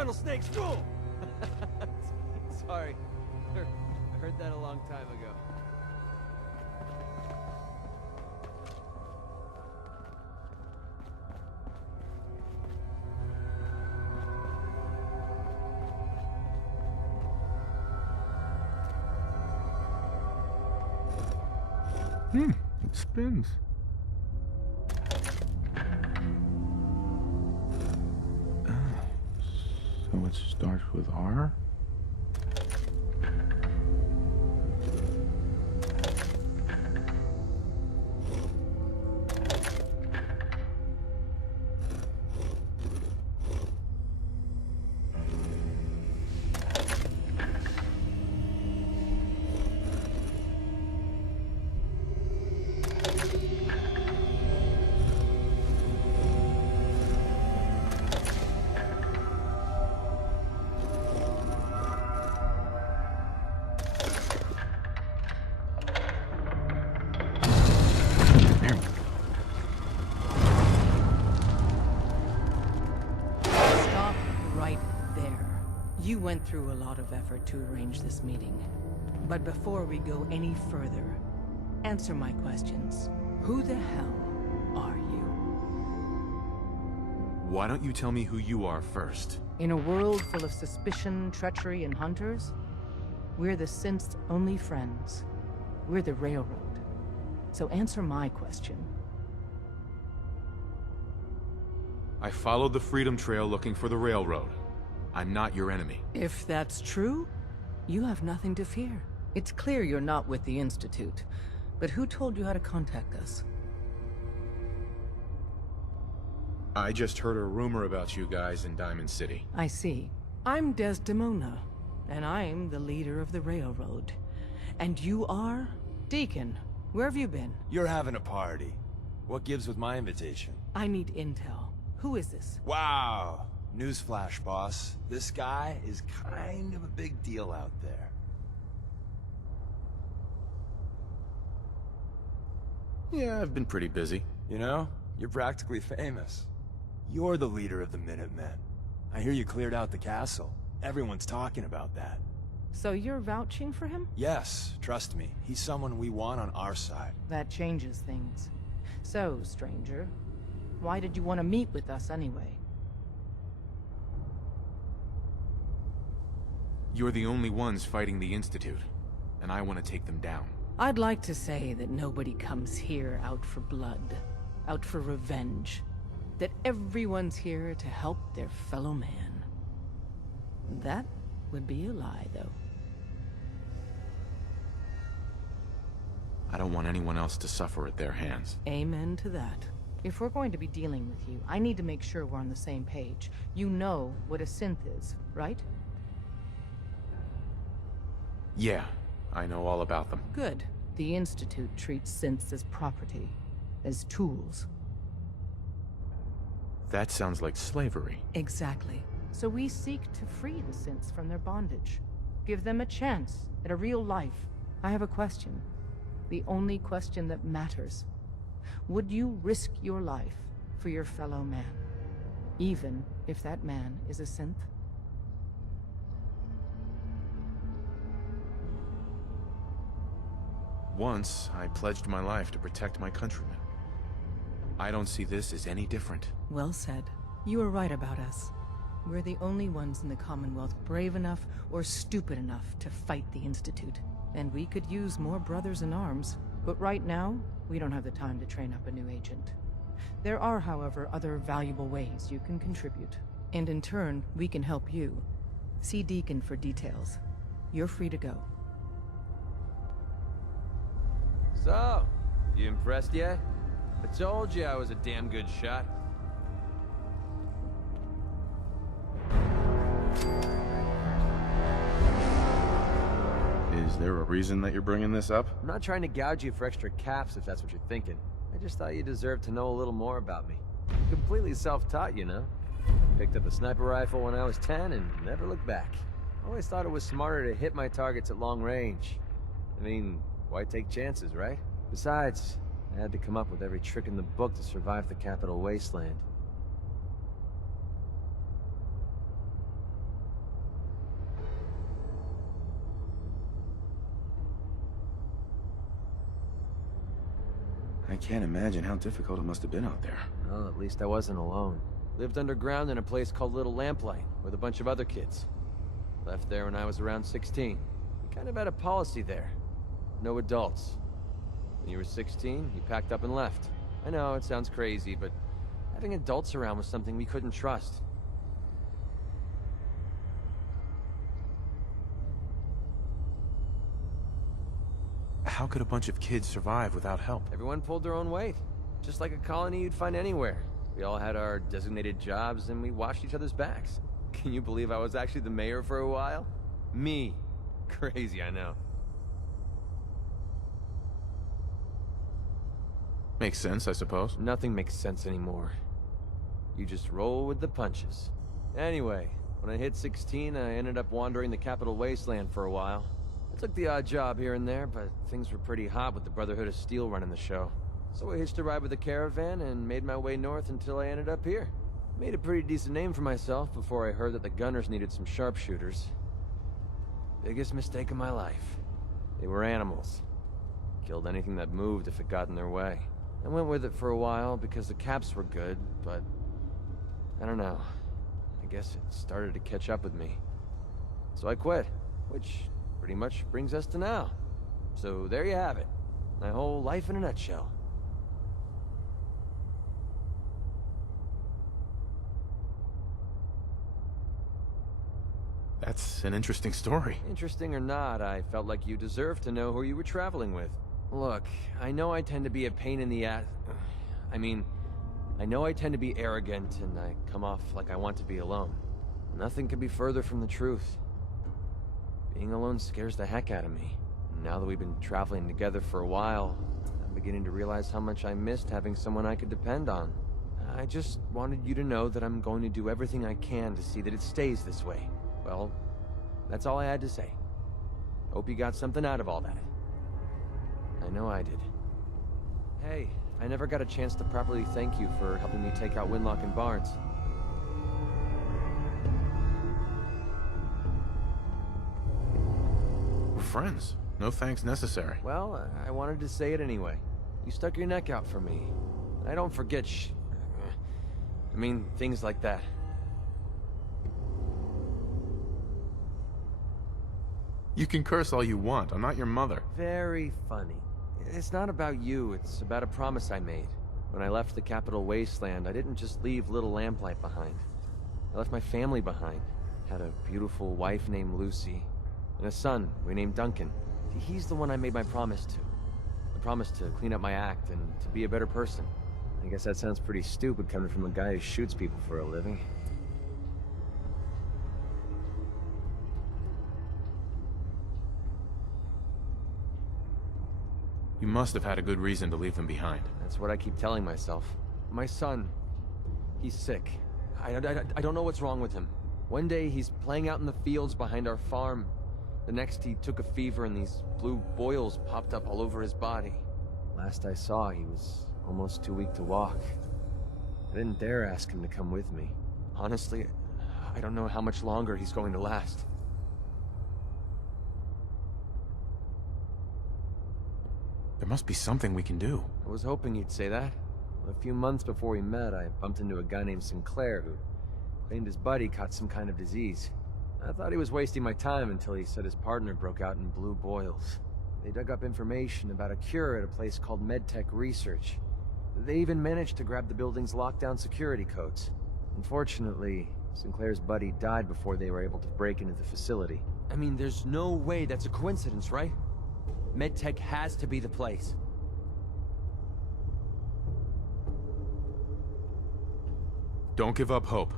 tunnel snakes rule! Sorry. I heard that a long time ago. It spins. So it starts with R? You went through a lot of effort to arrange this meeting. But before we go any further, answer my questions. Who the hell are you? Why don't you tell me who you are first? In a world full of suspicion, treachery, and hunters, we're the synth's only friends. We're the Railroad. So answer my question. I followed the Freedom Trail looking for the Railroad. I'm not your enemy. If that's true, you have nothing to fear. It's clear you're not with the Institute. But who told you how to contact us? I just heard a rumor about you guys in Diamond City. I see. I'm Desdemona, and I'm the leader of the Railroad. And you are? Deacon, where have you been? You're having a party. What gives with my invitation? I need intel. Who is this? Wow. Newsflash, boss. This guy is kind of a big deal out there. Yeah, I've been pretty busy. You know, you're practically famous. You're the leader of the Minutemen. I hear you cleared out the castle. Everyone's talking about that. So you're vouching for him? Yes, trust me. He's someone we want on our side. That changes things. So, stranger, why did you want to meet with us anyway? You're the only ones fighting the Institute, and I want to take them down. I'd like to say that nobody comes here out for blood, out for revenge. That everyone's here to help their fellow man. That would be a lie, though. I don't want anyone else to suffer at their hands. Amen to that. If we're going to be dealing with you, I need to make sure we're on the same page. You know what a synth is, right? Yeah, I know all about them. Good. The Institute treats synths as property, as tools. That sounds like slavery. Exactly. So we seek to free the synths from their bondage. Give them a chance at a real life. I have a question. The only question that matters. Would you risk your life for your fellow man? Even if that man is a synth? Once, I pledged my life to protect my countrymen. I don't see this as any different. Well said. You were right about us. We're the only ones in the Commonwealth brave enough or stupid enough to fight the Institute. And we could use more brothers in arms. But right now, we don't have the time to train up a new agent. There are, however, other valuable ways you can contribute. And in turn, we can help you. See Deacon for details. You're free to go. So, you impressed yet? I told you I was a damn good shot. Is there a reason that you're bringing this up? I'm not trying to gouge you for extra caps if that's what you're thinking. I just thought you deserved to know a little more about me. Completely self-taught, you know? Picked up a sniper rifle when I was 10 and never looked back. Always thought it was smarter to hit my targets at long range. I mean, why take chances, right? Besides, I had to come up with every trick in the book to survive the Capital Wasteland. I can't imagine how difficult it must have been out there. Well, at least I wasn't alone. Lived underground in a place called Little Lamplight, with a bunch of other kids. Left there when I was around 16. We kind of had a policy there. No adults. When you were 16, you packed up and left. I know, it sounds crazy, but having adults around was something we couldn't trust. How could a bunch of kids survive without help? Everyone pulled their own weight. Just like a colony you'd find anywhere. We all had our designated jobs and we watched each other's backs. Can you believe I was actually the mayor for a while? Me. Crazy, I know. Makes sense, I suppose. Nothing makes sense anymore. You just roll with the punches. Anyway, when I hit 16, I ended up wandering the Capital Wasteland for a while. I took the odd job here and there, but things were pretty hot with the Brotherhood of Steel running the show. So I hitched a ride with a caravan and made my way north until I ended up here. Made a pretty decent name for myself before I heard that the gunners needed some sharpshooters. Biggest mistake of my life. They were animals. Killed anything that moved if it got in their way. I went with it for a while because the caps were good, but I don't know. I guess it started to catch up with me. So I quit, which pretty much brings us to now. So there you have it. My whole life in a nutshell. That's an interesting story. Interesting or not, I felt like you deserved to know who you were traveling with. Look, I know I tend to be a pain in the ass. I mean, I know I tend to be arrogant and I come off like I want to be alone. Nothing could be further from the truth. Being alone scares the heck out of me. Now that we've been traveling together for a while, I'm beginning to realize how much I missed having someone I could depend on. I just wanted you to know that I'm going to do everything I can to see that it stays this way. Well, that's all I had to say. Hope you got something out of all that. I know I did. Hey, I never got a chance to properly thank you for helping me take out Winlock and Barnes. We're friends. No thanks necessary. Well, I wanted to say it anyway. You stuck your neck out for me. I don't forget I mean, things like that. You can curse all you want. I'm not your mother. Very funny. It's not about you, it's about a promise I made. When I left the Capital Wasteland, I didn't just leave Little Lamplight behind. I left my family behind. Had a beautiful wife named Lucy, and a son we named Duncan. He's the one I made my promise to. I promised to clean up my act and to be a better person. I guess that sounds pretty stupid coming from a guy who shoots people for a living. You must have had a good reason to leave them behind. That's what I keep telling myself. My son, he's sick. I don't know what's wrong with him. One day he's playing out in the fields behind our farm. The next he took a fever and these blue boils popped up all over his body. Last I saw, he was almost too weak to walk. I didn't dare ask him to come with me. Honestly, I don't know how much longer he's going to last. There must be something we can do. I was hoping you'd say that. A few months before we met, I bumped into a guy named Sinclair who claimed his buddy caught some kind of disease. I thought he was wasting my time until he said his partner broke out in blue boils. They dug up information about a cure at a place called Med Tek Research. They even managed to grab the building's lockdown security codes. Unfortunately, Sinclair's buddy died before they were able to break into the facility. I mean, there's no way that's a coincidence, right? Med Tek has to be the place. Don't give up hope.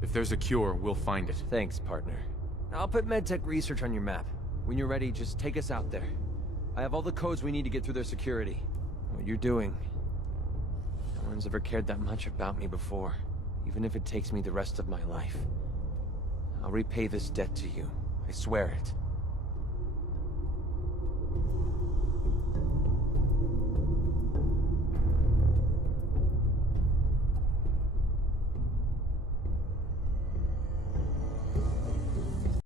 If there's a cure, we'll find it. Thanks, partner. I'll put Med Tek Research on your map. When you're ready, just take us out there. I have all the codes we need to get through their security. What you're doing... No one's ever cared that much about me before, even if it takes me the rest of my life. I'll repay this debt to you. I swear it.